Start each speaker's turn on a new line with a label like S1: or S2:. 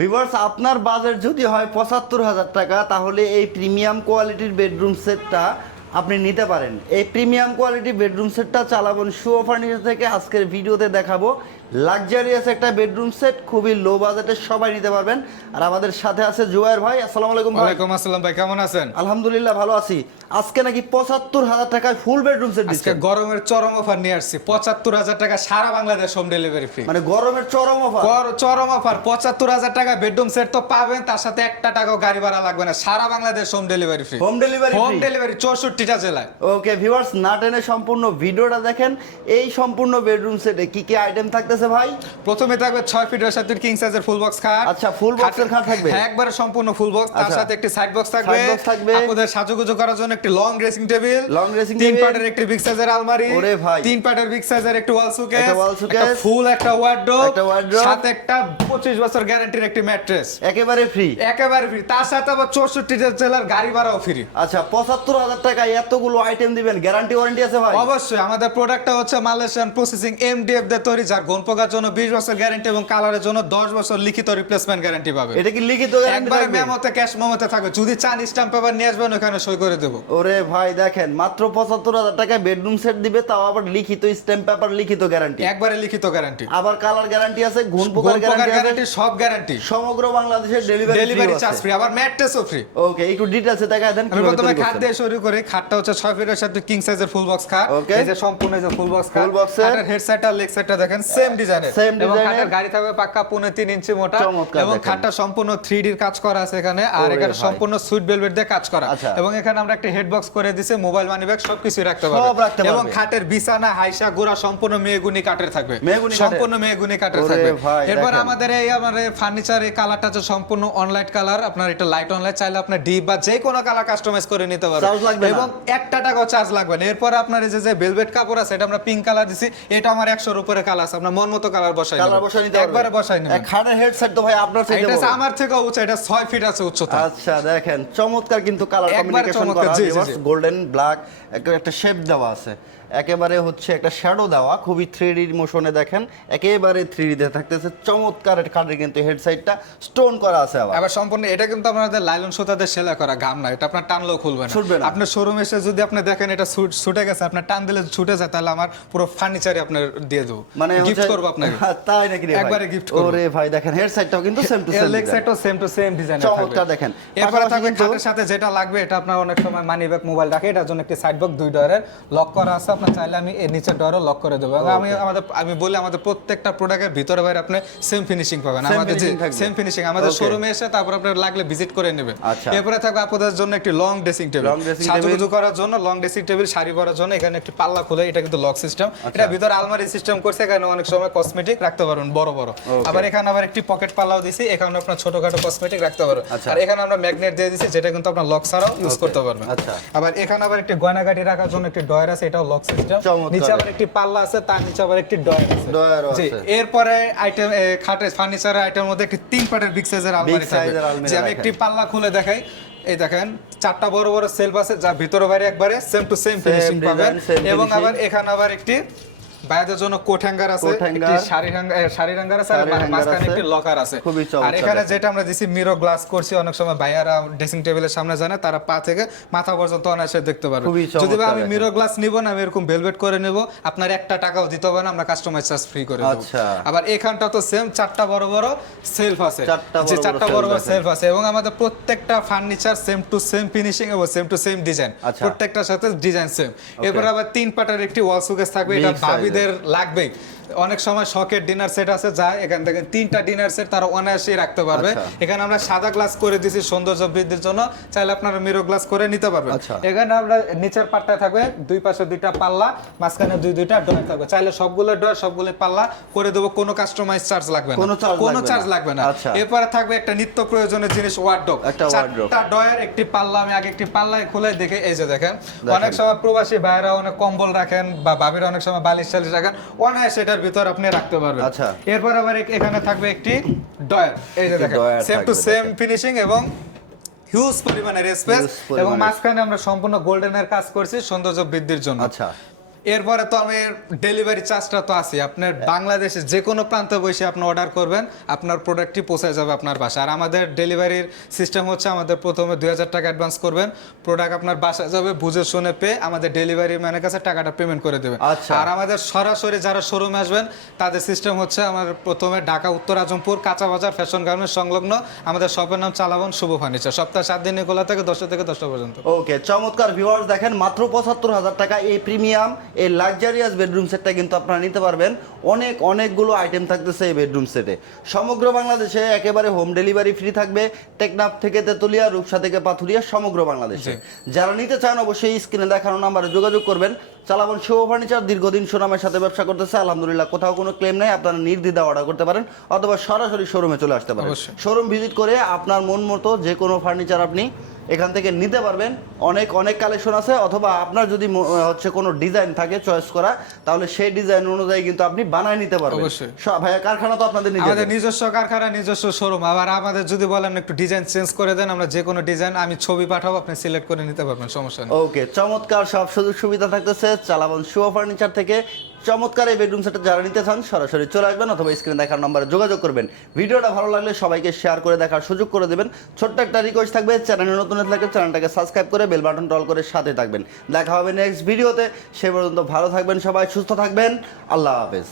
S1: Viewers আপনার budget যদি হয় পঁচাত্তর হাজার টাকা তাহলে এই প্রিমিয়াম কোয়ালিটির বেডরুম সেটটা আপনি নিতে পারেন। এই প্রিমিয়াম কোয়ালিটি বেডরুম সেটটা চালাবেন শো ফার্নিচার থেকে। আজকের ভিডিওতে দেখাবো লাক্সারিয়াস একটা বেডরুম সেট খুবই লো বাজেটে সবাই নিতে পারবেন। আর আমাদের সাথে আছে জুয়ার ভাই। আসসালামু আলাইকুম ভাই।
S2: ওয়ালাইকুম আসসালাম ভাই কেমন আছেন?
S1: আলহামদুলিল্লাহ ভালো আছি। আজকে নাকি পঁচাত্তর হাজার টাকায় ফুল বেডরুম সেট
S2: আজকে
S1: দিচ্ছে
S2: গরমের চরম অফার নিয়ে আসছি। পঁচাত্তর হাজার টাকা সারা বাংলাদেশ হোম ডেলিভারি ফ্রি
S1: মানে গরমের চরম অফার।
S2: চরম অফার। পঁচাত্তর হাজার টাকা বেডরুম সেট তো পাবেন তার সাথে একটা টাকাও গাড়ি ভাড়া লাগবে না। সারা Bangladesh home delivery free
S1: home delivery
S2: home delivery চৌষট্টিটা জেলায়।
S1: ওকে ভিউয়ার্স না টেনে সম্পূর্ণ ভিডিওটা দেখেন। এই সম্পূর্ণ বেডরুম সেটে কি কি আইটেম থাকতেছে ভাই?
S2: প্রথমে থাকবে ছয় ফিট ফিটের সাথে কিং সাইজের ফুল বক্স খাট।
S1: আচ্ছা, box এর খাট থাকবে?
S2: হ্যাঁ, একবারে সম্পূর্ণ ফুল বক্স তার
S1: আচ্ছা।
S2: সাথে একটি সাইড বক্স থাকবে। আপনাদের সাজুগুজু করার জন্য একটি long dressing table
S1: Long dressing
S2: তিন। পার্টের একটি বিগ সাইজের আলমারি
S1: ওরে ভাই।
S2: তিন পার্টের বিগ সাইজের একটি ওয়াল সুকেস
S1: একটা wall suitcase।
S2: ফুল একটা ওয়ার্ড্রোব
S1: একটা wardrobe।
S2: সাথে একটা 25 বছর গ্যারান্টির একটি ম্যাট্রেস
S1: একেবারে ফ্রি
S2: একেবারে ফ্রি তার সাথে আবার চৌষট্টি জেলার গাড়ি ভাড়াও ফ্রি
S1: আচ্ছা পঁচাত্তর হাজার টাকায় এতগুলো আইটেম দিবেন? গ্যারান্টি ওয়ারেন্টি আছে ভাই?
S2: অবশ্যই। আমাদের প্রোডাক্টটা হচ্ছে মালয়েশিয়ান প্রসেসিং এমডিএফ দিয়ে তৈরি যার গুণ পোকার জন্য 20 বছর গ্যারান্টি এবং কালারের জন্য 10 বছর লিখিত রিপ্লেসমেন্ট গ্যারান্টি পাবে।
S1: এটা কি লিখিত গ্যারান্টি
S2: একবার মেমোতে ক্যাশ মেমোতে থাকবে। যদি চান স্ট্যাম্প পেপার নিয়ে আসবেন ওখানে সই করে দেবো।
S1: ওরে ভাই দেখেন মাত্র পঁচাত্তর হাজার টাকায় বেডরুম সেট দিবে তাও আবার লিখিত স্ট্যাম্প পেপার লিখিত গ্যারান্টি
S2: একবারে লিখিত গ্যারান্টি
S1: আবার কালার গ্যারান্টি আছে ঘুণ পোকার গ্যারান্টি
S2: সব গ্যারান্টি
S1: সমগ্র বাংলাদেশের ডেলিভারি
S2: ডেলিভারি চার্জ ফ্রি আবার ম্যাট্রেসও ফ্রি
S1: ওকে একটু ডিটেইলসে দেখায় দেন
S2: আমি প্রথমে খাট দিয়ে শুরু করি খাটটা হচ্ছে ছয় ফিটের সাথে কিং সাইজের ফুল বক্স খাট।
S1: Okay.
S2: এই যে সম্পূর্ণ এই যে ফুল বক্স খাট।
S1: Box এর।
S2: খাটের হেড সাইডটা লেগ সাইডটা দেখেন সেম ডিজাইনের এবং
S1: design
S2: খাটের গাড়ি থাকবে পাক্কা পৌনে তিন ইঞ্চি মোটা। এবং খাটটা সম্পূর্ণ থ্রি ডির কাজ করা আছে এখানে। আর এখানে সম্পূর্ণ সুইট ভেলভেট দিয়ে কাজ করা।
S1: আচ্ছা।
S2: এবং এখানে আমরা একটা হেড বক্স করে দিছি মোবাইল মানি ব্যাগ সবকিছু রাখতে
S1: সব
S2: পারবে এবং খাটের বিছানা হাইসা গোড়া সম্পূর্ণ মেহগুনি কাঠের থাকবে।
S1: মেহগনি
S2: সম্পূর্ণ মেহগুনি কাঠের থাকবে। এরপর আমাদের এই আমাদের ফার্নিচার এই কালারটা হচ্ছে সম্পূর্ণ অনলাইট কালার আপনার এটা লাইট অনলাইট চাইলে আপনার ডিপ বা যে কোনো কালার কাস্টমাইজ করে নিতে পারবেন। এবং একটা টাকাও চার্জ লাগবে না। এরপর আপনার এই যে যে ভেলভেট কাপড় আছে এটা আমরা পিঙ্ক কালার দিছি। এটা আমার 100 এর উপরে কালার আছে। আপনার মন মতো কালার বসাই
S1: কালার। বসায় নিতে
S2: একবারে বসাই নেবেন।
S1: খাটের হেডসেট তো ভাই আপনার থেকে
S2: এটা আমার থেকে উচ্চ এটা 6 ফিট আছে উচ্চতা।
S1: আচ্ছা দেখেন চমৎকার কিন্তু কালার কমিউনিকেশন করা। গোল্ডেন ব্ল্যাক একটা একটা শেপ দেওয়া আছে। একেবারে হচ্ছে একটা শ্যাডো দেওয়া খুবই থ্রি ডি মোশনে দেখেন একেবারে থ্রি ডিতে থাকতেছে। চমৎকার কাঠের কিন্তু হেড সাইডটা স্টোন করা আছে আবার।
S2: আবার সম্পূর্ণ এটা কিন্তু আপনাদের লাইলন সুতাতে সেলাই করা গাম না এটা আপনার টানলেও খুলবে না।
S1: না।
S2: আপনার শোরুম এসে যদি আপনি দেখেন এটা ছুটে গেছে আপনার টান দিলে ছুটে যায় তাহলে আমার পুরো ফার্নিচারই আপনার দিয়ে দেবো।
S1: মানে
S2: গিফট করব আপনাকে।
S1: হ্যাঁ, তাই নাকি
S2: একবারে গিফট করব।
S1: ওরে ভাই দেখেন হেড সাইডটাও কিন্তু সেম টু সেম
S2: লেগ সাইডও সেম টু সেম ডিজাইন
S1: চমৎকার দেখেন।
S2: এরপরে থাকবে খাটের সাথে যেটা লাগবে এটা আপনার অনেক সময় মানি ব্যাগ মোবাইল রাখে এটার জন্য একটি সাইড বক্স দুই ডয়ারের লক করা আছে আপনার চাইলে আমি এর নিচের ডয়ারও লক করে দেবো। আমি আমাদের আমি বলি আমাদের প্রত্যেকটা প্রোডাক্টের ভিতরে বাইরে আপনি সেম ফিনিশিং পাবেন। আমাদের যে সেম ফিনিশিং আমাদের শোরুমে এসে তারপর আপনার লাগলে ভিজিট করে নেবেন।
S1: আচ্ছা।
S2: এরপরে থাকবে আপনাদের জন্য একটি লং ড্রেসিং টেবিল সাজুগুজু করার জন্য লং ড্রেসিং টেবিল শাড়ি পরার জন্য এখানে একটি পাল্লা খুলে এটা কিন্তু লক সিস্টেম
S1: আচ্ছা।
S2: এটা ভিতরে আলমারি সিস্টেম করছে এখানে অনেক সময় কসমেটিক রাখতে পারবেন বড় বড়। আবার এখানে আবার একটি পকেট পাল্লাও দিছি এখানে আপনার ছোটখাটো কসমেটিক রাখতে পারবেন।
S1: আচ্ছা।
S2: আর এখানে আমরা ম্যাগনেট দিয়ে দিছি যেটা কিন্তু আপনার লক ছাড়াও ইউজ করতে পারবেন।
S1: আচ্ছা।
S2: আবার এখানে আবার একটি গয়নাগাটি রাখার জন্য একটি ডয়ার আছে এটাও লক সিস্টেম নিচে আবার একটি পাল্লা আছে তার নিচে আবার একটি ডয়ার আছে।
S1: ডয়ারও আছে।
S2: এরপরে আইটেম খাটের ফার্নিচারের আইটেমের মধ্যে একটি তিন পাটের বিগ সাইজের আলমারি থাকবে। যে আমি একটি পাল্লা খুলে দেখাই। এই দেখেন চারটা বড় বড় সেলফ আছে যা ভিতরে বাইরে একবারে সেম টু সেম ফিনিশিং পাবেন। এবং আবার এখানে আবার একটি জন্য কোট হ্যাঙ্গার আছে একটি শাড়ি হ্যাঙ্গার শাড়ি হ্যাঙ্গার আছে আর মাঝখানে একটি লকার আছে। আর এখানে যেটা আমরা দিছি মিরো গ্লাস করছি অনেক সময় ড্রেসিং টেবিলের সামনে জানে তারা পা থেকে মাথা পর্যন্ত অনায়াসে দেখতে পারবে। যদি বা আমি
S1: দেখেন।
S2: মিরো গ্লাস নিব না আমি এরকম ভেলভেট করে নেব আপনার একটা টাকাও দিতে হবে না আমরা কাস্টমাইজ চার্জ ফ্রি করে দেবো।
S1: আচ্ছা।
S2: আবার এখানটা তো সেম চারটা বড় বড় সেলফ আছে। যে চারটা বড় বড় সেলফ আছে। এবং আমাদের প্রত্যেকটা furniture same to same finishing এবং সেম টু সেম ডিজাইন। প্রত্যেকটার সাথে ডিজাইন সেম এরপর আবার তিন পাটার একটি ওয়াল সুকেস থাকবে এটা
S1: Big
S2: ভাবিদের লাগবেই। অনেক সময় শখের ডিনার সেট আছে যায় এখান থেকে তিনটা ডিনার সেট তারা অনায়াসেই রাখতে পারবে।
S1: আচ্ছা।
S2: এখানে আমরা সাদা গ্লাস করে দিছি সৌন্দর্য বৃদ্ধির জন্য চাইলে আপনারা মিরো গ্লাস করে নিতে পারবেন।
S1: আচ্ছা।
S2: এখানে আমরা নিচের পাটটা থাকবে দুই পাশে দুইটা পাল্লা মাঝখানে দুই দুইটা ডয়ার থাকবে। চাইলে সবগুলো ডয়ার সবগুলো পাল্লা করে দেবো কোনো কাস্টমাইজ চার্জ লাগবে না।
S1: কোনো
S2: চার্জ লাগবে না।
S1: আচ্ছা।
S2: এরপরে থাকবে একটা নিত্য প্রয়োজনীয় জিনিস ওয়ার্ডরোব। চারটা ডয়ার একটি পাল্লা আমি আগে একটি পাল্লায় খুলে দেখে এই যে দেখেন। অনেক সময় প্রবাসী ভাইয়েরা অনেক কম্বল রাখেন বা ভাবিরা অনেক সময় বালিশ টালিশ রাখেন অনায়াসে এটার ভিতর আপনি রাখতে পারবেন।
S1: আচ্ছা।
S2: এরপর আবার এখানে থাকবে একটি ডয়ার এই যে দেখেন সেম টু সেম ফিনিশিং এবং হিউজ পরিমাণের স্পেস এবং মাঝখানে আমরা সম্পূর্ণ গোল্ডেনের কাজ করছি সৌন্দর্য বৃদ্ধির জন্য।
S1: আচ্ছা।
S2: এরপরে তো আমি ডেলিভারি চার্জটা তো আছে। আপনার বাংলাদেশে যে কোনো প্রান্তে বসে আপনি অর্ডার করবেন আপনার প্রোডাক্টটি পৌঁছে যাবে আপনার বাসায়। আর আমাদের ডেলিভারির সিস্টেম হচ্ছে আমাদের প্রথমে দুই হাজার টাকা অ্যাডভান্স করবেন প্রোডাক্ট আপনার বাসায় যাবে বুঝে শুনে পেয়ে আমাদের ডেলিভারি ম্যানের কাছে টাকাটা পেমেন্ট করে দেবেন।
S1: আচ্ছা।
S2: আর আমাদের সরাসরি যারা শোরুমে আসবেন তাদের সিস্টেম হচ্ছে আমার প্রথমে ঢাকা উত্তর আজমপুর কাঁচা বাজার ফ্যাশন গার্মেন্টস সংলগ্ন। আমাদের শপের নাম চালাবন শুভ ফার্নিচার সপ্তাহে সাত দিন খোলা থেকে দশটা থেকে দশটা পর্যন্ত।
S1: ওকে চমৎকার ভিউয়ার্স দেখেন মাত্র পঁচাত্তর হাজার টাকা এই প্রিমিয়াম এই লাক্সারিয়াস বেডরুম সেটটা কিন্তু আপনারা নিতে পারবেন। অনেক অনেকগুলো আইটেম থাকতেছে এই বেডরুম সেটে সমগ্র বাংলাদেশে একেবারে হোম ডেলিভারি ফ্রি থাকবে। টেকনাফ থেকে তেতুলিয়া রূপসা থেকে পাথুরিয়া সমগ্র বাংলাদেশে। যারা নিতে চান অবশ্যই স্ক্রিনে দেখানো নাম্বারে যোগাযোগ করবেন। চালাবন শুভ ফার্নিচার দীর্ঘদিন সুনামের সাথে ব্যবসা করতেছে আলহামদুলিল্লাহ কোথাও কোনো ক্লেম নেই আপনারা নির্দ্বিধা অর্ডার করতে পারেন অথবা সরাসরি শোরুমে চলে আসতে পারেন। শোরুম ভিজিট করে আপনার মন মতো যে কোনো ফার্নিচার আপনি এখান থেকে নিতে পারবেন। অনেক অনেক কালেকশন আছে অথবা আপনার যদি হচ্ছে কোনো ডিজাইন থাকে চয়েস করা তাহলে সেই ডিজাইন অনুযায়ী কিন্তু আপনি বানায় নিতে পারবেন। ভাইয়া কারখানা তো আপনাদের নিজেদের।
S2: আমাদের নিজস্ব কারখানা নিজস্ব শোরুম আবার আমাদের যদি বলেন একটু ডিজাইন চেঞ্জ করে দেন আমরা যে কোনো ডিজাইন আমি ছবি পাঠাবো আপনি সিলেক্ট করে নিতে পারবেন সমস্যা নেই।
S1: ওকে চমৎকার সব সুযোগ সুবিধা থাকতেছে। চালাবন শুভ ফার্নিচার থেকে চমৎকার এই বেডরুম সেটটা যারা নিতে চান, সরাসরি চলে আসবেন অথবা স্ক্রিনে দেখার নম্বরে যোগাযোগ করবেন। ভিডিওটা ভালো লাগলে সবাইকে শেয়ার করে দেখার সুযোগ করে দেবেন। ছোট্ট একটা রিকোয়েস্ট থাকবে চ্যানেলে নতুন থাকলে চ্যানেলটাকে সাবস্ক্রাইব করে বেল বাটন টল করে সাথে থাকবেন। দেখা হবে নেক্সট ভিডিওতে সে পর্যন্ত ভালো থাকবেন সবাই, সুস্থ থাকবেন। আল্লাহ হাফেজ।